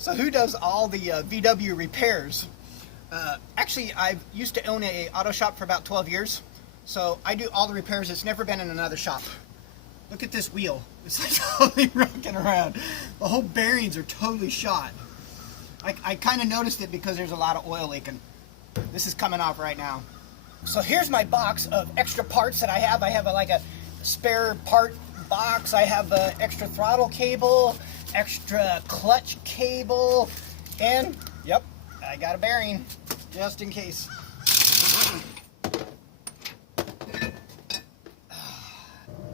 So who does all the VW repairs? Actually, I used to own a auto shop for about 12 years. So I do all the repairs. It's never been in another shop. Look at this wheel. It's like totally rocking around. The whole bearings are totally shot. I kind of noticed it because there's a lot of oil leaking. This is coming off right now. So here's my box of extra parts that I have. I have like a spare part box. I have an extra throttle cable, extra clutch cable, and yep, I got a bearing just in case.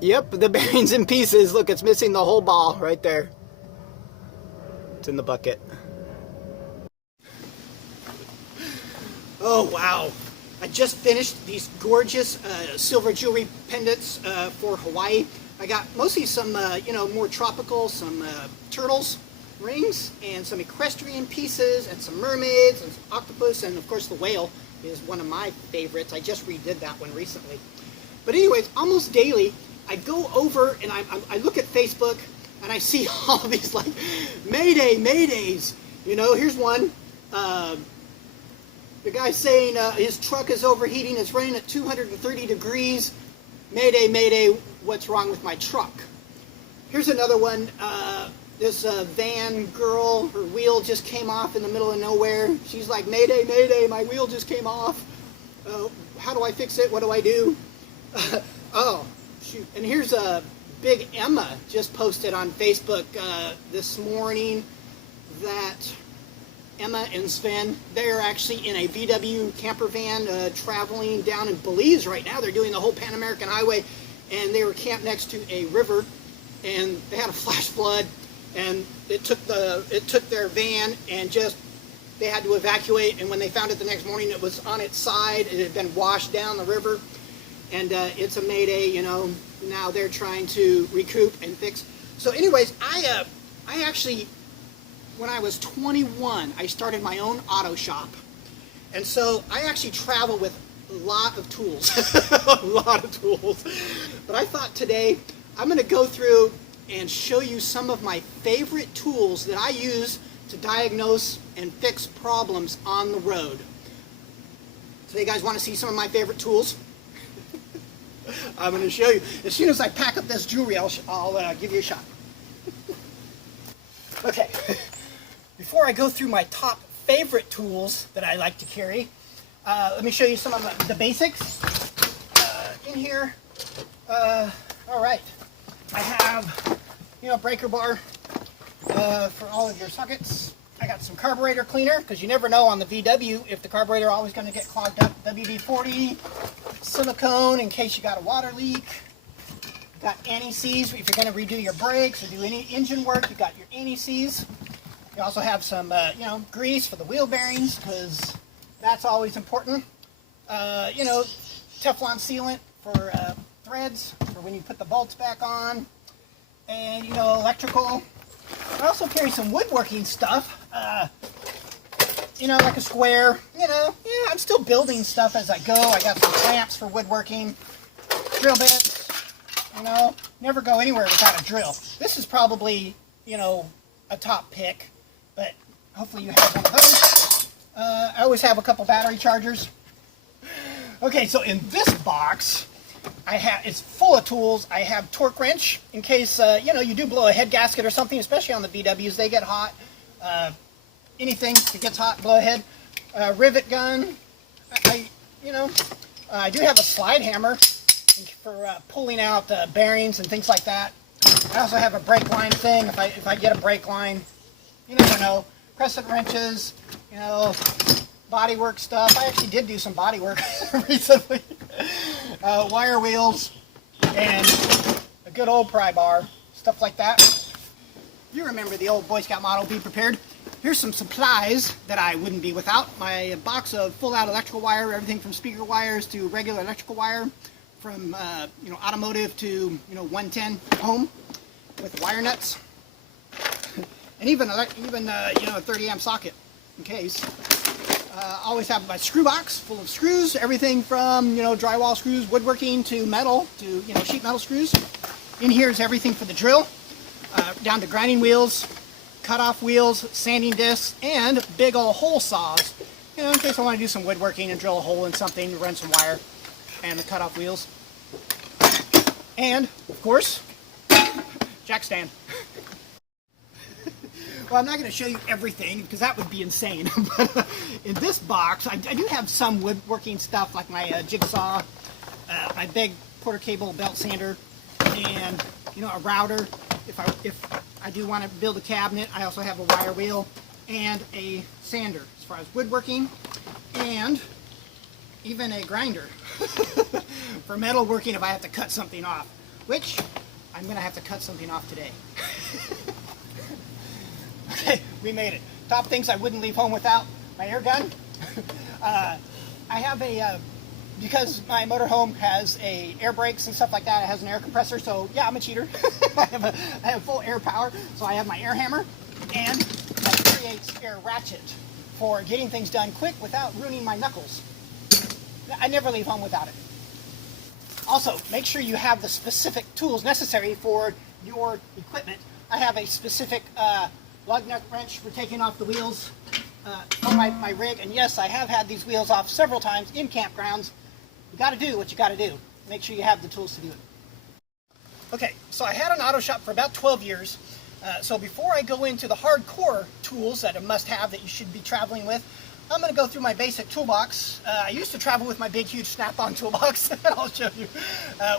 Yep, the bearing's in pieces. Look, it's missing the whole ball right there. It's in the bucket. Oh wow, I just finished these gorgeous silver jewelry pendants for Hawaii. I got mostly some, more tropical, some turtles, rings, and some equestrian pieces, and some mermaids, and some octopus, and of course the whale is one of my favorites. I just redid that one recently. But anyways, almost daily, I go over and I look at Facebook, and I see all these like Mayday, Maydays. You know, here's one. The guy's saying his truck is overheating. It's running at 230 degrees. Mayday, Mayday, what's wrong with my truck? Here's another one. This van girl, her wheel just came off in the middle of nowhere. She's like, Mayday, Mayday, my wheel just came off. How do I fix it? What do I do? Oh, shoot. And here's a Big Emma just posted on Facebook this morning that Emma and Sven, they're actually in a VW camper van traveling down in Belize right now. They're doing the whole Pan American Highway, and they were camped next to a river, and they had a flash flood, and it took their van, and just they had to evacuate. And when they found it the next morning, it was on its side. It had been washed down the river, and it's a mayday. You know, now they're trying to recoup and fix. So, anyways, I actually, when I was 21, I started my own auto shop. And so I actually travel with a lot of tools. A lot of tools. But I thought today I'm going to go through and show you some of my favorite tools that I use to diagnose and fix problems on the road. So you guys want to see some of my favorite tools? I'm going to show you. As soon as I pack up this jewelry, I'll give you a shot. Okay. Before I go through my top favorite tools that I like to carry, let me show you some of the basics in here. All right, I have, breaker bar for all of your sockets. I got some carburetor cleaner, because you never know on the VW if the carburetor always going to get clogged up. WD-40, silicone in case you got a water leak. Got anti-seize if you're going to redo your brakes or do any engine work. You got your anti-seize. You also have some, grease for the wheel bearings, because that's always important. Teflon sealant for threads for when you put the bolts back on. And, electrical. I also carry some woodworking stuff. Like a square. I'm still building stuff as I go. I got some clamps for woodworking. Drill bits. Never go anywhere without a drill. This is probably, a top pick. But hopefully you have one of those. I always have a couple battery chargers. Okay, so in this box, it's full of tools. I have torque wrench in case you do blow a head gasket or something, especially on the VWs. They get hot. Anything that gets hot, blow a head. Rivet gun. I do have a slide hammer for pulling out bearings and things like that. I also have a brake line thing. If I get a brake line. You never know. Crescent wrenches, body work stuff. I actually did do some body work recently. Wire wheels, and a good old pry bar, stuff like that. You remember the old Boy Scout motto, be prepared. Here's some supplies that I wouldn't be without. My box of full-out electrical wire, everything from speaker wires to regular electrical wire, from automotive to 110 home, with wire nuts. And even a 30 amp socket in case. Always have my screw box full of screws, everything from drywall screws, woodworking to metal to sheet metal screws. In here is everything for the drill, down to grinding wheels, cutoff wheels, sanding discs, and big old hole saws. You know, in case I want to do some woodworking and drill a hole in something, run some wire, and the cutoff wheels. And, of course, jack stand. Well, I'm not going to show you everything because that would be insane. But in this box, I do have some woodworking stuff like my jigsaw, my big quarter cable belt sander, and a router. If I do want to build a cabinet, I also have a wire wheel and a sander as far as woodworking, and even a grinder for metalworking if I have to cut something off, which I'm going to have to cut something off today. Okay, we made it. Top things I wouldn't leave home without: my air gun. I have because my motorhome has air brakes and stuff like that. It has an air compressor, so yeah, I'm a cheater. I have full air power, so I have my air hammer and my 3/8 air ratchet for getting things done quick without ruining my knuckles. I never leave home without it. Also, make sure you have the specific tools necessary for your equipment. I have a specific lug nut wrench for taking off the wheels for my rig, and yes, I have had these wheels off several times in campgrounds. You got to do what you got to do. Make sure you have the tools to do it. Okay, so I had an auto shop for about 12 years. So before I go into the hardcore tools that a must-have that you should be traveling with, I'm going to go through my basic toolbox. I used to travel with my big, huge Snap-on toolbox. I'll show you.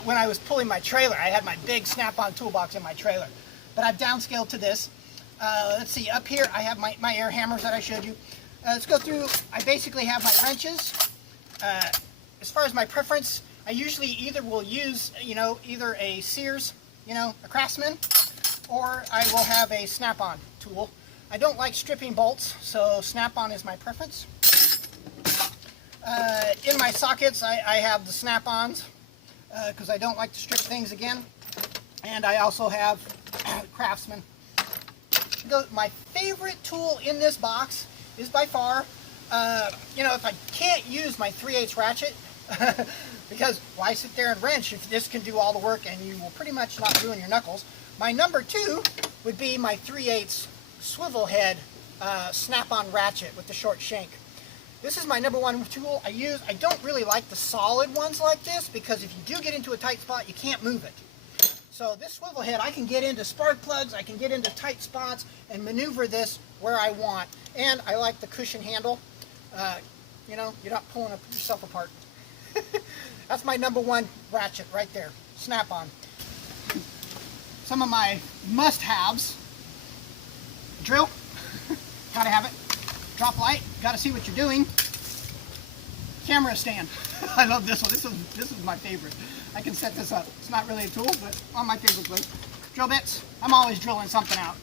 When I was pulling my trailer, I had my big Snap-on toolbox in my trailer. But I've downscaled to this. Let's see, up here I have my air hammers that I showed you. Let's go through. I basically have my wrenches. As far as my preference, I usually either will use, either a Sears, a Craftsman, or I will have a Snap-on tool. I don't like stripping bolts, so Snap-on is my preference. In my sockets, I have the Snap-ons, because I don't like to strip things again. And I also have Craftsman. My favorite tool in this box is by far, if I can't use my 3/8 ratchet, because why sit there and wrench if this can do all the work and you will pretty much not ruin your knuckles, my number 2 would be my 3/8 swivel head Snap-on ratchet with the short shank. This is my number 1 tool I use. I don't really like the solid ones like this because if you do get into a tight spot, you can't move it. So this swivel head, I can get into spark plugs, I can get into tight spots and maneuver this where I want. And I like the cushion handle. You're not pulling yourself apart. That's my number 1 ratchet right there, Snap-on. Some of my must-haves: drill, gotta have it. Drop light, gotta see what you're doing. Camera stand. I love this one. This is my favorite. I can set this up. It's not really a tool, but on my favorite place. Drill bits. I'm always drilling something out.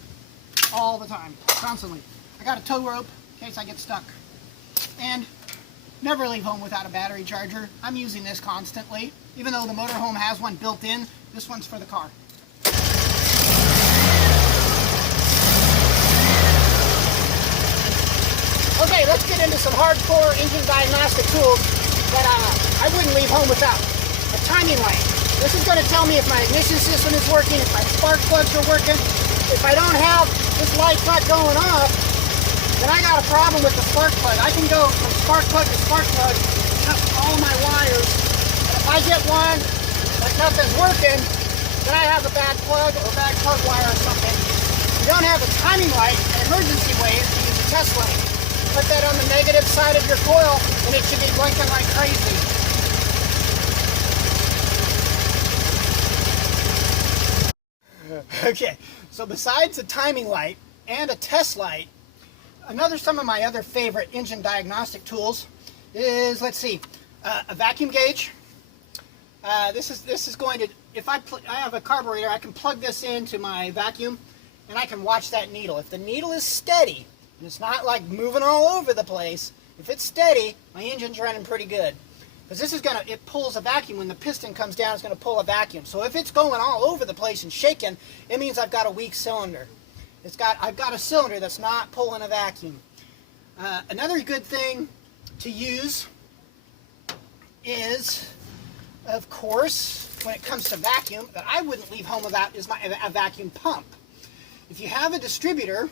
All the time. Constantly. I got a tow rope in case I get stuck. And never leave home without a battery charger. I'm using this constantly. Even though the motorhome has one built in, this one's for the car. Okay, let's get into some hardcore engine diagnostic tools that I wouldn't leave home without. A timing light. This is going to tell me if my ignition system is working, if my spark plugs are working. If I don't have this light not going off, then I got a problem with the spark plug. I can go from spark plug to spark plug, cut all my wires, and if I get one that nothing's working, then I have a bad plug or bad plug wire or something. If you don't have a timing light, an emergency way is to use a test light. Put that on the negative side of your coil, and it should be blinking like crazy. Okay, so besides a timing light and a test light, some of my other favorite engine diagnostic tools is, let's see, a vacuum gauge. This is going to, if I have a carburetor, I can plug this into my vacuum, and I can watch that needle. If the needle is steady, and it's not like moving all over the place, if it's steady, my engine's running pretty good. Because this is it pulls a vacuum. When the piston comes down, it's going to pull a vacuum. So if it's going all over the place and shaking, it means I've got a weak cylinder. I've got a cylinder that's not pulling a vacuum. Another good thing to use is, of course, when it comes to vacuum, that I wouldn't leave home without is a vacuum pump. If you have a distributor,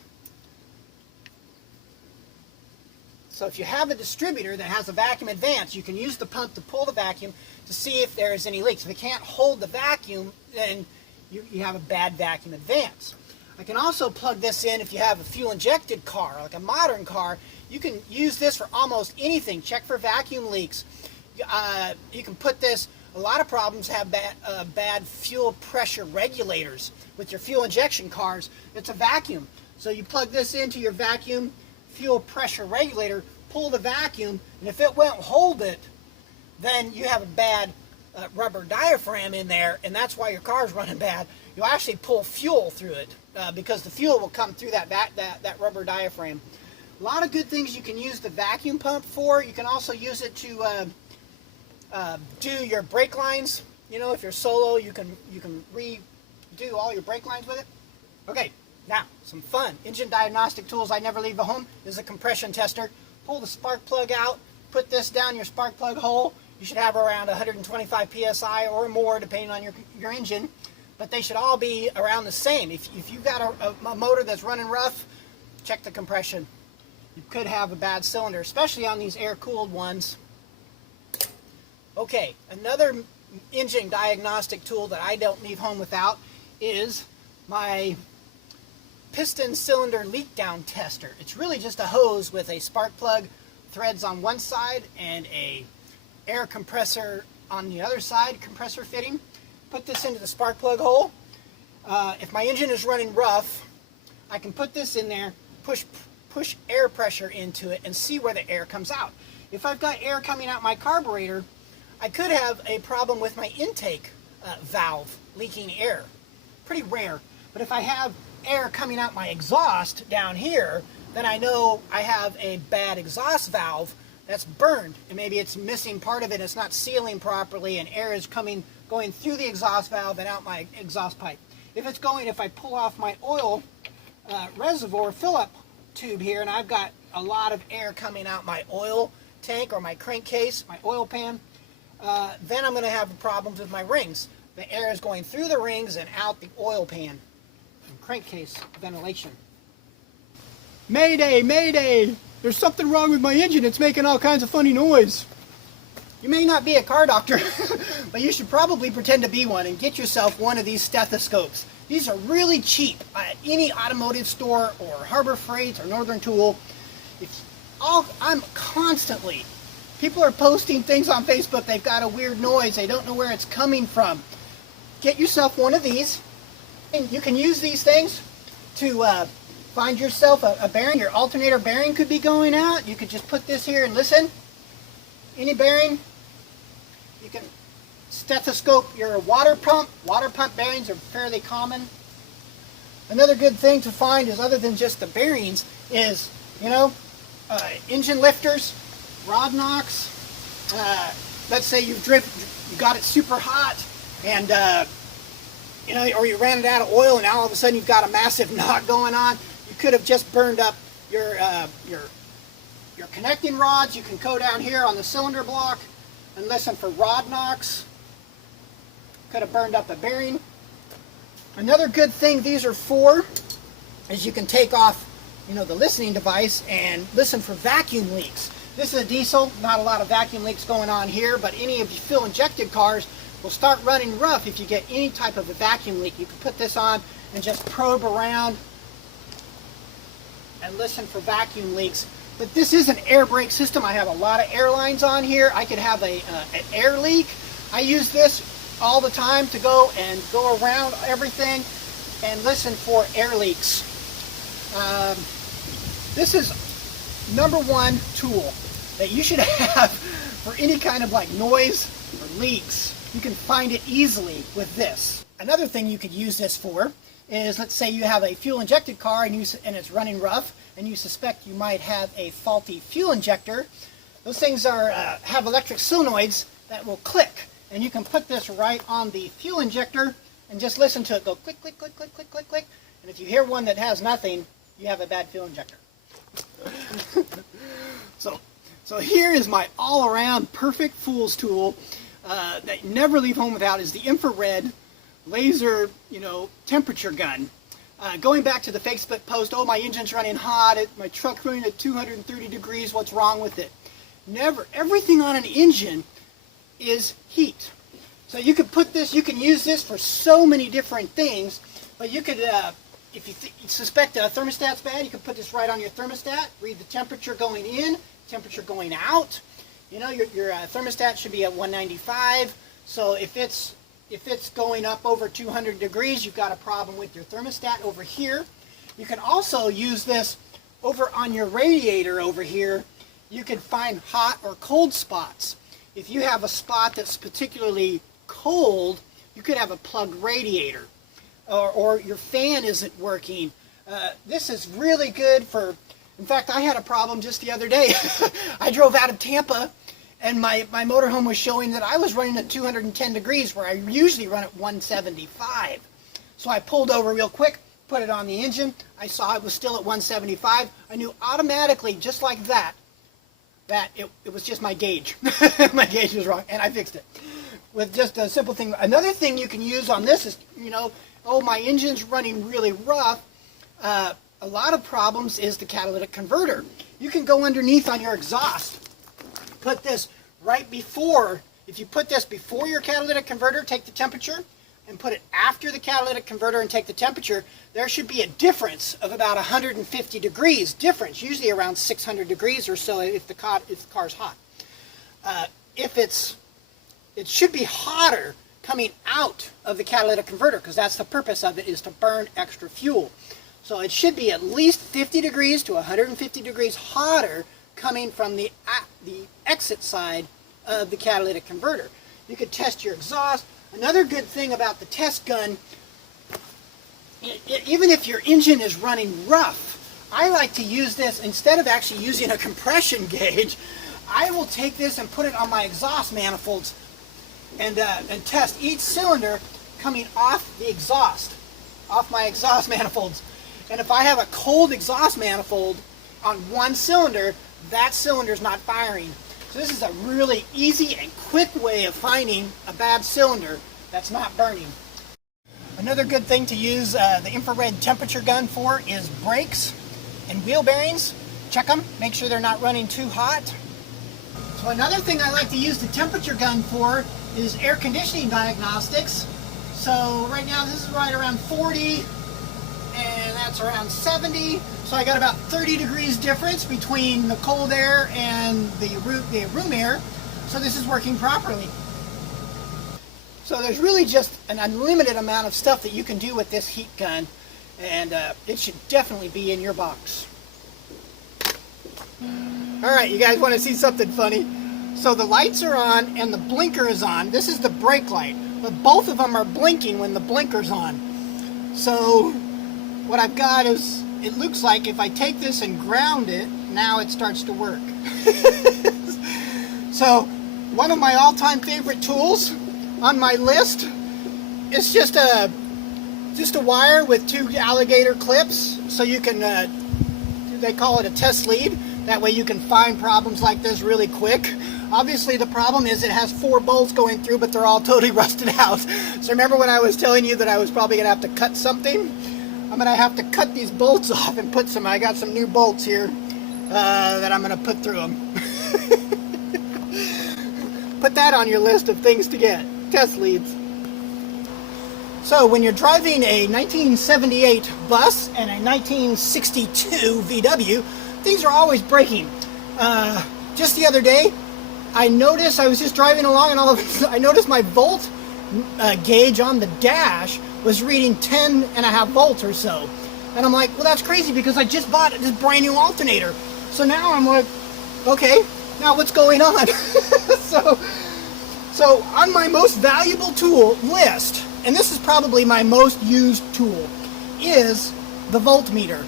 So if you have a distributor that has a vacuum advance, you can use the pump to pull the vacuum to see if there's any leaks. If it can't hold the vacuum, then you have a bad vacuum advance. I can also plug this in if you have a fuel-injected car, like a modern car. You can use this for almost anything. Check for vacuum leaks. You can put this, a lot of problems have bad fuel pressure regulators with your fuel injection cars. It's a vacuum. So you plug this into your vacuum fuel pressure regulator, pull the vacuum, and if it won't hold it, then you have a bad rubber diaphragm in there, and that's why your car's running bad. You'll actually pull fuel through it because the fuel will come through that rubber diaphragm. A lot of good things you can use the vacuum pump for. You can also use it to do your brake lines. You know, if you're solo, you can redo all your brake lines with it. Okay, now some fun engine diagnostic tools I never leave at home is a compression tester. Pull the spark plug out, put this down your spark plug hole. You should have around 125 psi or more depending on your engine, but they should all be around the same. If you've got a motor that's running rough, check the compression. You could have a bad cylinder, especially on these air-cooled ones. Okay, another engine diagnostic tool that I don't leave home without is my piston cylinder leak down tester. It's really just a hose with a spark plug threads on one side and a air compressor on the other side, compressor fitting. Put this into the spark plug hole. If my engine is running rough, I can put this in there, push air pressure into it and see where the air comes out. If I've got air coming out my carburetor, I could have a problem with my intake valve leaking air. Pretty rare, but if I have air coming out my exhaust down here, then I know I have a bad exhaust valve that's burned, and maybe it's missing part of it, it's not sealing properly, and air is going through the exhaust valve and out my exhaust pipe. If I pull off my oil reservoir fill-up tube here, and I've got a lot of air coming out my oil tank or my crankcase, my oil pan, then I'm going to have problems with my rings. The air is going through the rings and out the oil pan. Crankcase ventilation. Mayday, mayday! There's something wrong with my engine. It's making all kinds of funny noise. You may not be a car doctor, but you should probably pretend to be one and get yourself one of these stethoscopes. These are really cheap at any automotive store or Harbor Freight or Northern Tool. I'm constantly, people are posting things on Facebook. They've got a weird noise. They don't know where it's coming from. Get yourself one of these. You can use these things to find yourself a bearing. Your alternator bearing could be going out. You could just put this here and listen. Any bearing. You can stethoscope your water pump. Water pump bearings are fairly common. Another good thing to find is, other than just the bearings, is, engine lifters, rod knocks. Let's say you got it super hot and or you ran it out of oil and now all of a sudden you've got a massive knot going on. You could have just burned up your connecting rods. You can go down here on the cylinder block and listen for rod knocks. Could have burned up a bearing. Another good thing these are for is you can take off the listening device and listen for vacuum leaks. This is a diesel, not a lot of vacuum leaks going on here, but any of you fuel injected cars will start running rough if you get any type of a vacuum leak. You can put this on and just probe around and listen for vacuum leaks. But this is an air brake system. I have a lot of air lines on here. I could have an air leak. I use this all the time to go around everything and listen for air leaks. This is #1 tool that you should have for any kind of noise or leaks. You can find it easily with this. Another thing you could use this for is, let's say you have a fuel injected car and it's running rough and you suspect you might have a faulty fuel injector. Those things have electric solenoids that will click, and you can put this right on the fuel injector and just listen to it go click, click, click, click, click, click, click. And if you hear one that has nothing, you have a bad fuel injector. So here is my all-around perfect fool's tool that you never leave home without, is the infrared laser, temperature gun. Going back to the Facebook post, oh, my engine's running hot, my truck's running at 230 degrees, what's wrong with it? Never. Everything on an engine is heat. So you could put this, you can use this for so many different things, but you could, if you suspect a thermostat's bad, you can put this right on your thermostat, read the temperature going in, temperature going out. You know, your thermostat should be at 195, so if it's going up over 200 degrees, you've got a problem with your thermostat over here. You can also use this over on your radiator over here. You can find hot or cold spots. If you have a spot that's particularly cold, you could have a plugged radiator, or your fan isn't working. This is really good for, in fact, I had a problem just the other day. I drove out of Tampa, and my motorhome was showing that I was running at 210 degrees, where I usually run at 175. So I pulled over real quick, put it on the engine. I saw it was still at 175. I knew automatically, just like that it was just my gauge. My gauge was wrong, and I fixed it with just a simple thing. Another thing you can use on this is, you know, oh, my engine's running really rough. A lot of problems is the catalytic converter. You can go underneath on your exhaust. Put this right before, if you put this before your catalytic converter, take the temperature, and put it after the catalytic converter and take the temperature, there should be a difference of about 150 degrees difference, usually around 600 degrees or so if the car's hot. It should be hotter coming out of the catalytic converter, because that's the purpose of it, is to burn extra fuel. So it should be at least 50 degrees to 150 degrees hotter coming from the exit side of the catalytic converter. You could test your exhaust. Another good thing about the test gun, even if your engine is running rough, I like to use this, instead of actually using a compression gauge, I will take this and put it on my exhaust manifolds and test each cylinder coming off the exhaust, off my exhaust manifolds. And if I have a cold exhaust manifold on one cylinder, that cylinder's not firing. So this is a really easy and quick way of finding a bad cylinder that's not burning. Another good thing to use the infrared temperature gun for is brakes and wheel bearings. Check them, make sure they're not running too hot. So another thing I like to use the temperature gun for is air conditioning diagnostics. So right now this is right around 40, and that's around 70. So I got about 30 degrees difference between the cold air and the room air. So this is working properly. So there's really just an unlimited amount of stuff that you can do with this heat gun, and it should definitely be in your box. Alright, you guys want to see something funny? So the lights are on and the blinker is on. This is the brake light, but both of them are blinking when the blinker's on. So what I've got is, it looks like if I take this and ground it, now it starts to work. So one of my all-time favorite tools on my list is just a wire with two alligator clips, so you can, they call it a test lead. That way you can find problems like this really quick. Obviously the problem is it has 4 bolts going through, but they're all totally rusted out. So remember when I was telling you that I was probably going to have to cut something? I'm going to have to cut these bolts off and put some, I got some new bolts here that I'm going to put through them. Put that on your list of things to get, test leads. So when you're driving a 1978 bus and a 1962 VW, things are always breaking. Just the other day, I noticed, I was just driving along and all of a sudden I noticed my volt gauge on the dash was reading 10.5 volts or so. And I'm like, well, that's crazy because I just bought this brand new alternator. So now I'm like, okay, now what's going on? So on my most valuable tool list, and this is probably my most used tool, is the voltmeter.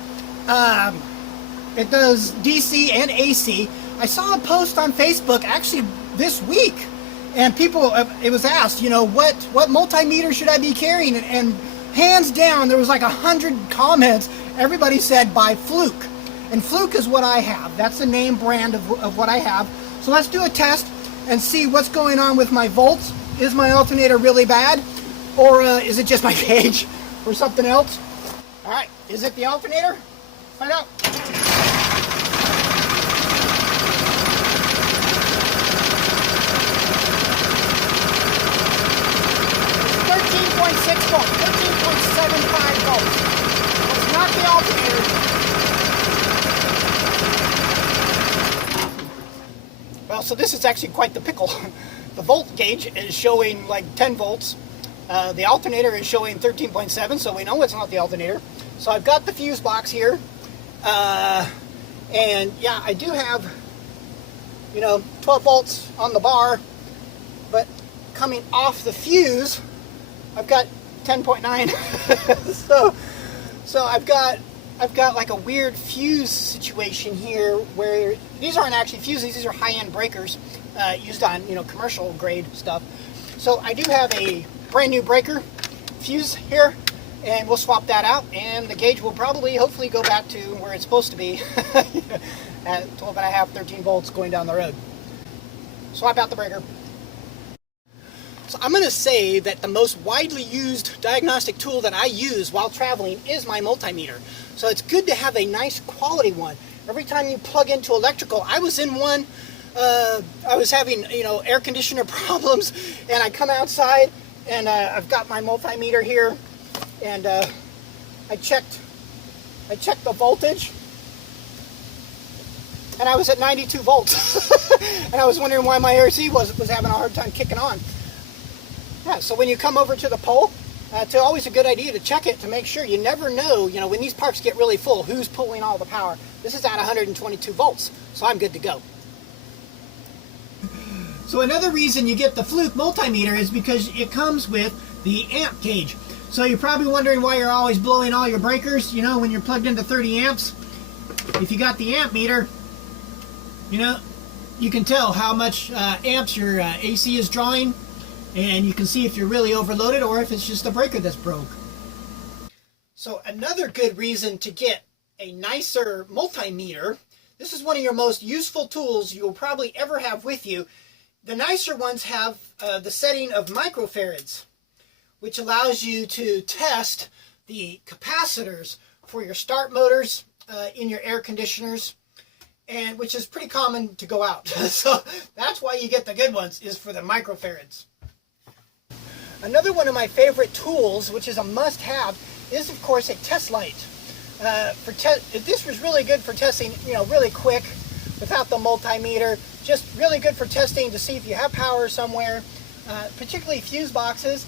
It does DC and AC. I saw a post on Facebook actually this week, and people, it was asked, you know, what multimeter should I be carrying? And hands down, there was like 100 comments. Everybody said buy Fluke. And Fluke is what I have. That's the name brand of what I have. So let's do a test and see what's going on with my volts. Is my alternator really bad? Or is it just my gauge or something else? All right, is it the alternator? Find out. 13.6 volts, 13.75 volts. It's not the alternator. Well, so this is actually quite the pickle. The volt gauge is showing like 10 volts. The alternator is showing 13.7, so we know it's not the alternator. So I've got the fuse box here. And yeah, I do have, 12 volts on the bar, but coming off the fuse, I've got 10.9. so I've got like a weird fuse situation here where these aren't actually fuses, these are high-end breakers used on, commercial grade stuff. So I do have a brand new breaker fuse here, and we'll swap that out, and the gauge will probably, hopefully, go back to where it's supposed to be at 12.5, 13 volts going down the road. Swap out the breaker. So I'm going to say that the most widely used diagnostic tool that I use while traveling is my multimeter. So it's good to have a nice quality one. Every time you plug into electrical, I was in one, I was having, air conditioner problems, and I come outside, and I've got my multimeter here, and I checked the voltage, and I was at 92 volts. And I was wondering why my AC was having a hard time kicking on. Yeah, so when you come over to the pole, it's always a good idea to check it to make sure. You never know, when these parts get really full, who's pulling all the power. This is at 122 volts, so I'm good to go. So another reason you get the Fluke multimeter is because it comes with the amp gauge. So you're probably wondering why you're always blowing all your breakers, when you're plugged into 30 amps. If you got the amp meter, you can tell how much amps your AC is drawing, and you can see if you're really overloaded or if it's just a breaker that's broke. So another good reason to get a nicer multimeter, this is one of your most useful tools you'll probably ever have with you. The nicer ones have the setting of microfarads, which allows you to test the capacitors for your start motors in your air conditioners, and which is pretty common to go out. So that's why you get the good ones, is for the microfarads. Another one of my favorite tools, which is a must-have, is of course a test light. This was really good for testing, really quick, without the multimeter. Just really good for testing to see if you have power somewhere, particularly fuse boxes.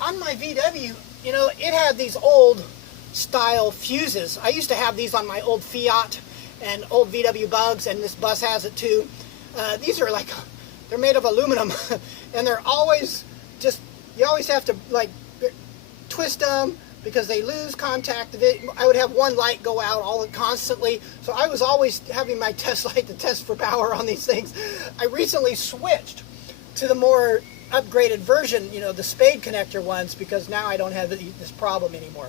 On my VW, it had these old style fuses. I used to have these on my old Fiat and old VW Bugs, and this bus has it too. These are they're made of aluminum, and they're always you always have to twist them because they lose contact of it. I would have one light go out constantly, so I was always having my test light to test for power on these things. I recently switched to the more upgraded version, the spade connector ones, because now I don't have this problem anymore.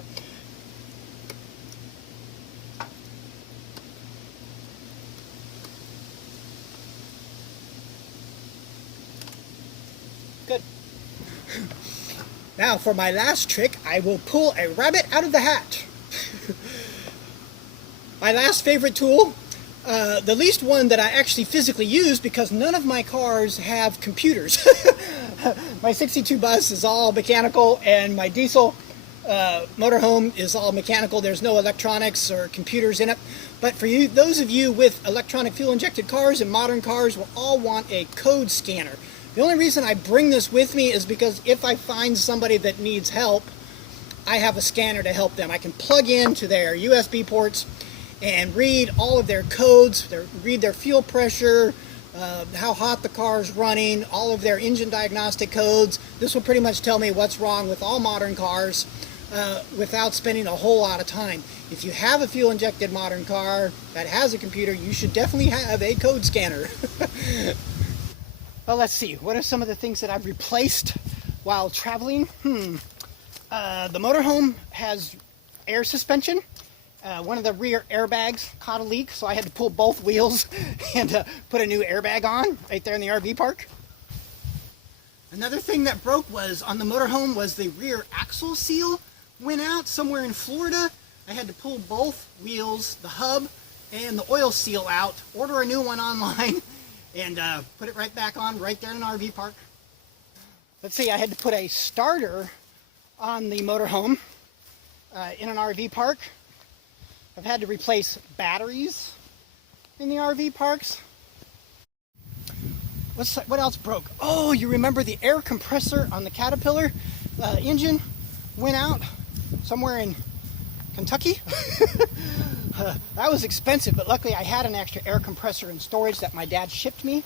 Good. Now for my last trick, I will pull a rabbit out of the hat. My last favorite tool, the least one that I actually physically use, because none of my cars have computers. My 62 bus is all mechanical, and my diesel motorhome is all mechanical. There's no electronics or computers in it. But for you, those of you with electronic fuel-injected cars and modern cars will all want a code scanner. The only reason I bring this with me is because if I find somebody that needs help, I have a scanner to help them. I can plug into their USB ports and read all of their codes, read their fuel pressure, how hot the car is running, all of their engine diagnostic codes. This will pretty much tell me what's wrong with all modern cars without spending a whole lot of time. If you have a fuel-injected modern car that has a computer, you should definitely have a code scanner. Well, let's see. What are some of the things that I've replaced while traveling? The motorhome has air suspension. One of the rear airbags caught a leak, so I had to pull both wheels and put a new airbag on right there in the RV park. Another thing that broke was on the motorhome was the rear axle seal went out somewhere in Florida. I had to pull both wheels, the hub and the oil seal out, order a new one online, and put it right back on right there in an RV park. Let's see, I had to put a starter on the motorhome in an RV park. I've had to replace batteries in the RV parks. What else broke? Oh, you remember the air compressor on the Caterpillar engine went out somewhere in Kentucky? That was expensive, but luckily I had an extra air compressor in storage that my dad shipped me.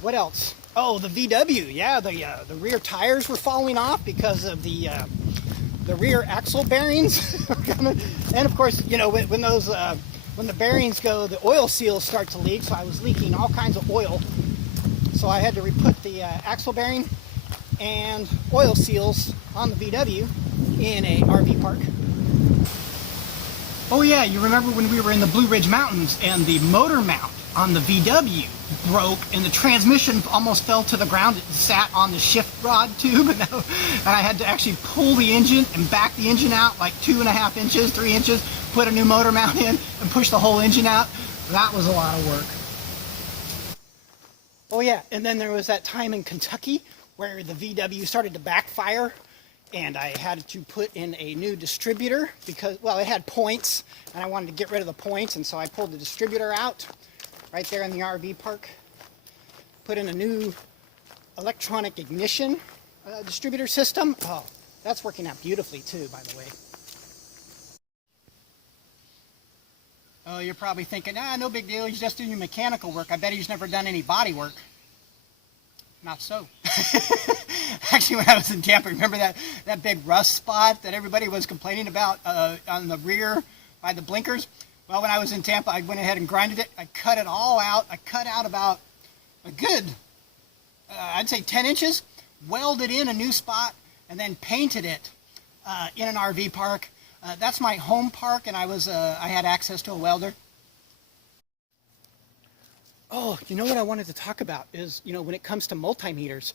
What else? Oh, the VW. Yeah, the rear tires were falling off because of the rear axle bearings. And of course, you know, when the bearings go, the oil seals start to leak. So I was leaking all kinds of oil. So I had to re-put the axle bearing and oil seals on the VW in a RV park. Oh yeah, you remember when we were in the Blue Ridge Mountains and the motor mount on the VW broke and the transmission almost fell to the ground. It sat on the shift rod tube, and I had to actually pull the engine and back the engine out like 2.5 inches, 3 inches, put a new motor mount in and push the whole engine out. That was a lot of work. Oh yeah, and then there was that time in Kentucky where the VW started to backfire, and I had to put in a new distributor because, well, it had points, and I wanted to get rid of the points, and so I pulled the distributor out right there in the RV park, put in a new electronic ignition distributor system. Oh, that's working out beautifully too, by the way. Oh, you're probably thinking, no big deal, he's just doing mechanical work. I bet he's never done any body work. Not so. Actually, when I was in Tampa, remember that big rust spot that everybody was complaining about on the rear by the blinkers? Well, when I was in Tampa, I went ahead and grinded it. I cut it all out. I cut out about a good, I'd say 10 inches, welded in a new spot, and then painted it in an RV park. That's my home park, and I had access to a welder. Oh, you know what I wanted to talk about is, you know, when it comes to multimeters,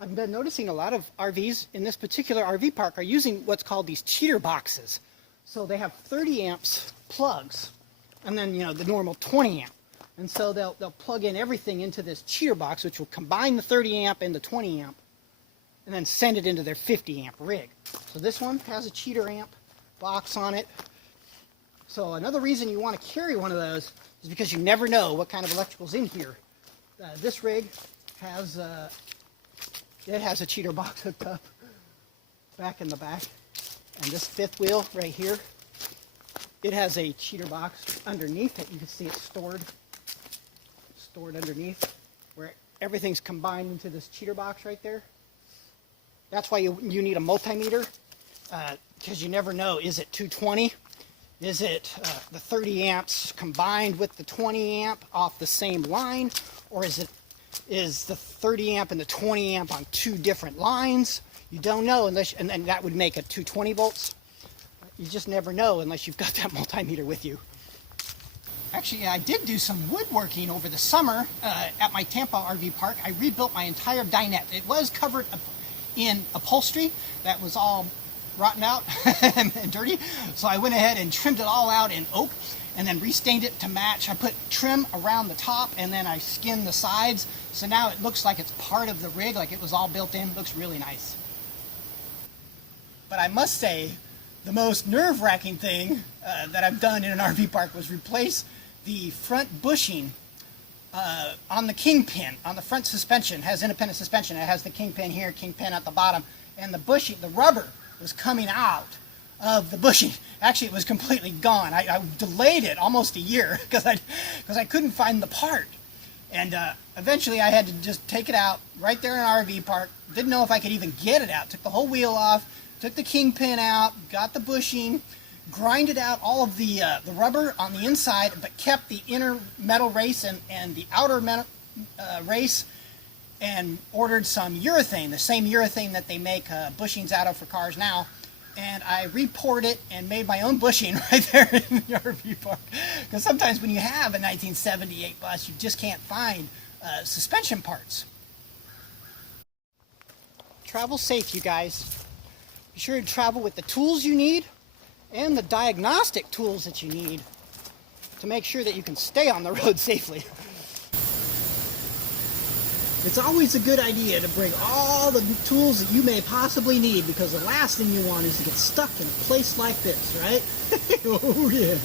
I've been noticing a lot of RVs in this particular RV park are using what's called these cheater boxes. So they have 30 amps plugs, and then, you know, the normal 20 amp. And so they'll plug in everything into this cheater box, which will combine the 30 amp and the 20 amp, and then send it into their 50 amp rig. So this one has a cheater amp box on it. So another reason you want to carry one of those is because you never know what kind of electrical's in here. This rig has it has a cheater box hooked up back in the back, and this fifth wheel right here, it has a cheater box underneath it. You can see it stored underneath, where everything's combined into this cheater box right there. That's why you need a multimeter, because you never know, is it 220? Is it the 30 amps combined with the 20 amp off the same line? Or is the 30 amp and the 20 amp on two different lines? You don't know, and then that would make it 220 volts. You just never know unless you've got that multimeter with you. Actually, I did do some woodworking over the summer at my Tampa RV park. I rebuilt my entire dinette. It was covered in upholstery that was all rotten out and dirty. So I went ahead and trimmed it all out in oak and then restained it to match. I put trim around the top and then I skinned the sides. So now it looks like it's part of the rig, like it was all built in. It looks really nice. But I must say, the most nerve-wracking thing that I've done in an RV park was replace the front bushing on the kingpin, on the front suspension. It has independent suspension. It has the kingpin here, kingpin at the bottom, and the bushing, the rubber was coming out of the bushing. Actually, it was completely gone. I delayed it almost a year because I couldn't find the part. And eventually I had to just take it out right there in an RV park. Didn't know if I could even get it out. Took the whole wheel off, took the kingpin out, got the bushing, grinded out all of the rubber on the inside, but kept the inner metal race and the outer metal race, and ordered some urethane, the same urethane that they make bushings out of for cars now. And I re-poured it and made my own bushing right there in the RV park. Because sometimes when you have a 1978 bus, you just can't find suspension parts. Travel safe, you guys. Be sure to travel with the tools you need and the diagnostic tools that you need to make sure that you can stay on the road safely. It's always a good idea to bring all the tools that you may possibly need, because the last thing you want is to get stuck in a place like this, right? Oh yeah.